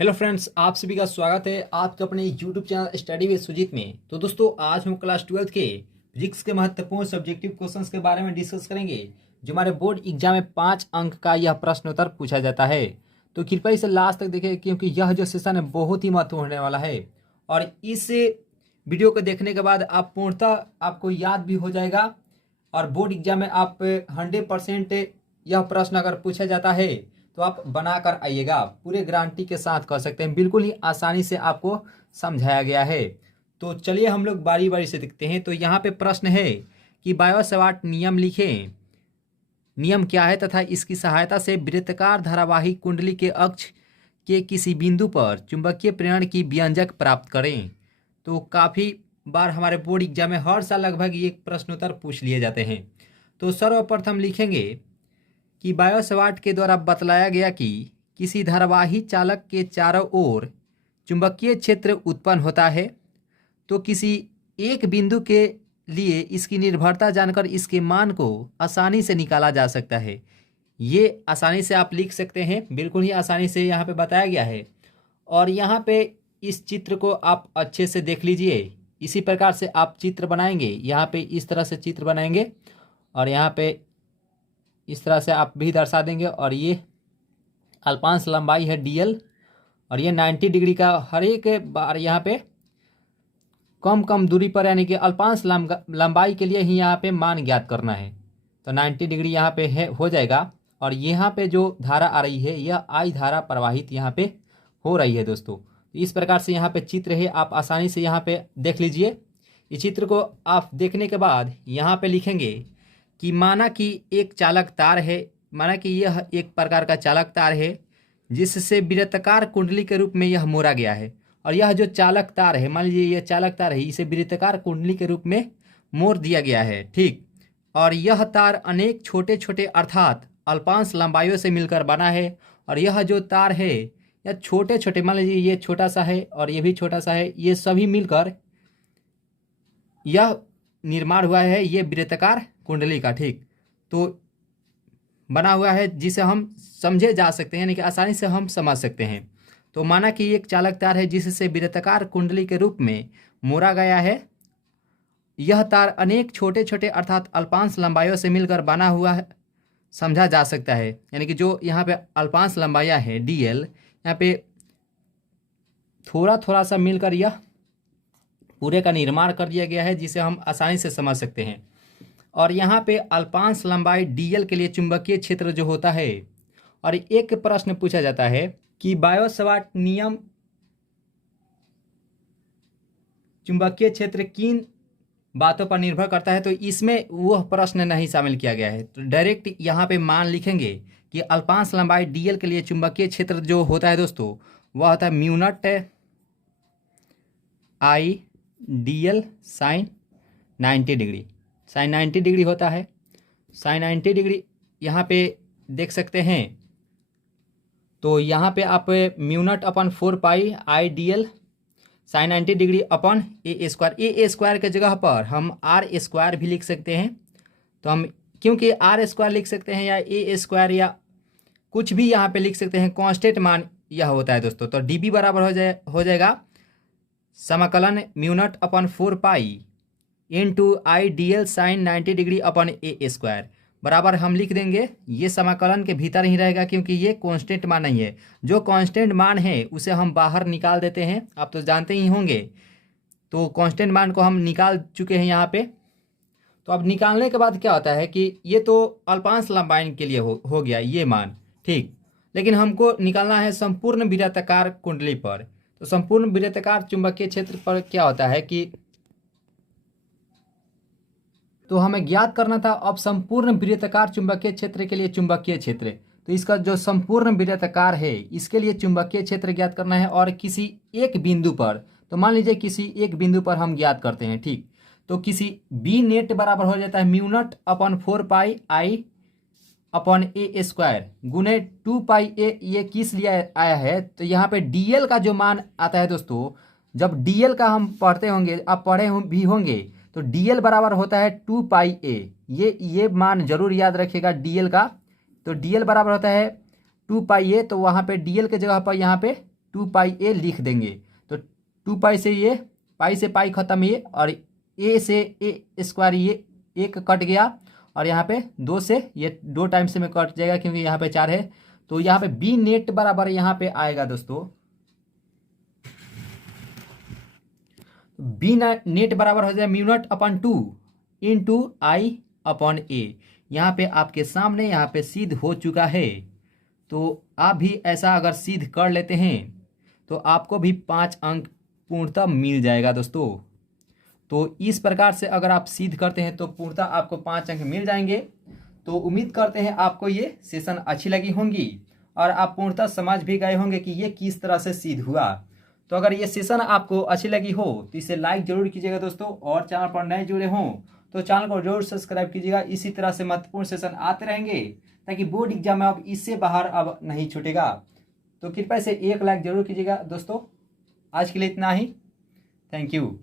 Hello friends, आप सभी का स्वागत है आपके अपने YouTube channel study with Sujeet में। तो दोस्तों, आज हम क्लास 12 के फिजिक्स के महत्वपूर्ण सब्जेक्टिव क्वेश्चंस के बारे में डिस्कस करेंगे। जो हमारे बोर्ड एग्जाम में 5 अंक का यह प्रश्न उत्तर पूछा जाता है। तो कृपया इसे लास्ट तक देखें, क्योंकि यह जो सेशन है बहुत ही महत्वपूर्ण होने वाला है। और इस वीडियो को देखने के बाद आप पूर्णतः आपको याद भी हो जाएगा, और बोर्ड एग्जाम में आप 100% यह प्रश्न अगर पूछा जाता है तो आप बना कर आइएगा। पूरे गारंटी के साथ कर सकते हैं, बिल्कुल ही आसानी से आपको समझाया गया है। तो चलिए हम लोग बारी बारी से देखते हैं। तो यहाँ पे प्रश्न है कि बायो-सवार्ट नियम लिखें। नियम क्या है तथा इसकी सहायता से वृत्ताकार धारावाही कुंडली के अक्ष के किसी बिंदु पर चुंबकीय प्रेरण की व्यंजक प्राप्त करें। तो काफ़ी बार हमारे बोर्ड एग्जाम में हर साल लगभग ये प्रश्नोत्तर पूछ लिए जाते हैं। तो सर्वप्रथम लिखेंगे कि बायो-सवार्ट के द्वारा बतलाया गया कि किसी धारावाही चालक के चारों ओर चुंबकीय क्षेत्र उत्पन्न होता है, तो किसी एक बिंदु के लिए इसकी निर्भरता जानकर इसके मान को आसानी से निकाला जा सकता है। ये आसानी से आप लिख सकते हैं, बिल्कुल ही आसानी से यहाँ पे बताया गया है। और यहाँ पे इस चित्र को आप अच्छे से देख लीजिए। इसी प्रकार से आप चित्र बनाएंगे, यहाँ पे इस तरह से चित्र बनाएंगे और यहाँ पे इस तरह से आप भी दर्शा देंगे। और ये अल्पांश लंबाई है डीएल, और ये 90 डिग्री का हर एक बार यहाँ पे कम कम दूरी पर, यानी कि अल्पांश लंबाई के लिए ही यहाँ पे मान ज्ञात करना है। तो 90 डिग्री यहाँ पे है हो जाएगा। और यहाँ पे जो धारा आ रही है यह आई धारा प्रवाहित यहाँ पे हो रही है दोस्तों। इस प्रकार से यहाँ पे चित्र है, आप आसानी से यहाँ पे देख लीजिए। इस चित्र को आप देखने के बाद यहाँ पे लिखेंगे कि माना कि एक चालक तार है, माना कि यह एक प्रकार का चालक तार है जिससे वृत्ताकार कुंडली के रूप में यह मोड़ा गया है। और यह जो चालक तार है, मान लीजिए यह चालक तार है, इसे वृत्ताकार कुंडली के रूप में मोड़ दिया गया है, ठीक। और यह तार अनेक छोटे छोटे अर्थात अल्पांश लंबाइयों से मिलकर बना है। और यह जो तार है यह छोटे छोटे, मान लीजिए ये छोटा सा है और ये भी छोटा सा है, ये सभी मिलकर यह निर्माण हुआ है ये वृत्ताकार कुंडली का, ठीक। तो बना हुआ है जिसे हम समझे जा सकते हैं, यानी कि आसानी से हम समझ सकते हैं। तो माना कि एक चालक तार है जिससे वृत्ताकार कुंडली के रूप में मोड़ा गया है। यह तार अनेक छोटे छोटे अर्थात अल्पांश लंबाइयों से मिलकर बना हुआ है, समझा जा सकता है। यानी कि जो यहाँ पे अल्पांश लंबाइयाँ है डीएल, यहाँ पे थोड़ा थोड़ा सा मिलकर यह पूरे का निर्माण कर दिया गया है, जिसे हम आसानी से समझ सकते हैं। और यहाँ पे अल्पांश लंबाई डीएल के लिए चुंबकीय क्षेत्र जो होता है। और एक प्रश्न पूछा जाता है कि बायो-सवार्ट नियम चुंबकीय क्षेत्र किन बातों पर निर्भर करता है। तो इसमें वह प्रश्न नहीं शामिल किया गया है। तो डायरेक्ट यहाँ पे मान लिखेंगे कि अल्पांश लंबाई डीएल के लिए चुंबकीय क्षेत्र जो होता है दोस्तों, वह होता है mu naught I DL sine 90 degree. Sine 90 degree होता है। साइन 90 डिग्री यहाँ पे देख सकते हैं। तो यहाँ पे आप mu naught upon 4 pi I D L sine 90 degree upon A square, A square के जगह पर हम आर स्क्वायर भी लिख सकते हैं। तो हम क्योंकि आर स्क्वायर लिख सकते हैं या ए स्क्वायर या कुछ भी यहाँ पे लिख सकते हैं, कांस्टेंट मान यह होता है दोस्तों। तो डी बी बराबर हो जाएगा समाकलन mu naught upon 4 pi into I D L sine 90 degree upon A square बराबर हम लिख देंगे। ये समाकलन के भीतर ही रहेगा, क्योंकि ये कांस्टेंट मान नहीं है। जो कांस्टेंट मान है उसे हम बाहर निकाल देते हैं, आप तो जानते ही होंगे। तो कांस्टेंट मान को हम निकाल चुके हैं यहाँ पे। तो अब निकालने के बाद क्या होता है कि ये तो अल्पांश लंबाई के लिए हो गया ये मान, ठीक। लेकिन हमको निकालना है संपूर्ण वृत्ताकार कुंडली पर। तो संपूर्ण वृत्ताकार चुंबकीय क्षेत्र पर क्या होता है कि तो हमें ज्ञात करना था अब संपूर्ण वृत्ताकार चुंबकीय क्षेत्र के लिए चुंबकीय क्षेत्र। तो इसका जो संपूर्ण वृत्ताकार है इसके लिए चुंबकीय क्षेत्र ज्ञात करना है। और किसी एक बिंदु पर, तो मान लीजिए किसी एक बिंदु पर हम ज्ञात करते हैं, ठीक। तो किसी बी नेट बराबर हो जाता है mu not upon 4 pi I upon A square गुने 2 पाई ए। ये किस लिए आया है, तो यहाँ पे डीएल का जो मान आता है दोस्तों, जब डीएल का हम पढ़ते होंगे, आप पढ़े भी होंगे, तो डीएल बराबर होता है 2 पाई ए। ये मान जरूर याद रखिएगा डीएल का। तो डीएल बराबर होता है 2 पाई ए। तो वहाँ पे डीएल के जगह पर यहाँ पे 2πa लिख देंगे। तो 2π से ये पाई से पाई खत्म ये, और a से a स्क्वायर ये एक कट गया, और यहाँ पे 2 से ये 2 टाइम से में कट जाएगा क्योंकि यहाँ पे 4 है। तो यहाँ पे बी नेट बराबर यहाँ पे आएगा दोस्तों, बी नेट बराबर हो जाएगा म्यू नॉट अपॉन 2 इंटू आई अपॉन ए। यहाँ पे आपके सामने यहाँ पे सिद्ध हो चुका है। तो आप भी ऐसा अगर सिद्ध कर लेते हैं तो आपको भी 5 अंक पूर्णतः मिल जाएगा दोस्तों। तो इस प्रकार से अगर आप सिद्ध करते हैं तो पूर्णतः आपको 5 अंक मिल जाएंगे। तो उम्मीद करते हैं आपको ये सेशन अच्छी लगी होंगी और आप पूर्णतः समझ भी गए होंगे कि ये किस तरह से सिद्ध हुआ। तो अगर ये सेशन आपको अच्छी लगी हो तो इसे लाइक जरूर कीजिएगा दोस्तों, और चैनल पर नए जुड़े हों तो चैनल को जरूर सब्सक्राइब कीजिएगा। इसी तरह से महत्वपूर्ण सेशन आते रहेंगे ताकि बोर्ड एग्जाम में अब इससे बाहर अब नहीं छूटेगा। तो कृपया से 1 लाइक जरूर कीजिएगा दोस्तों। आज के लिए इतना ही, थैंक यू।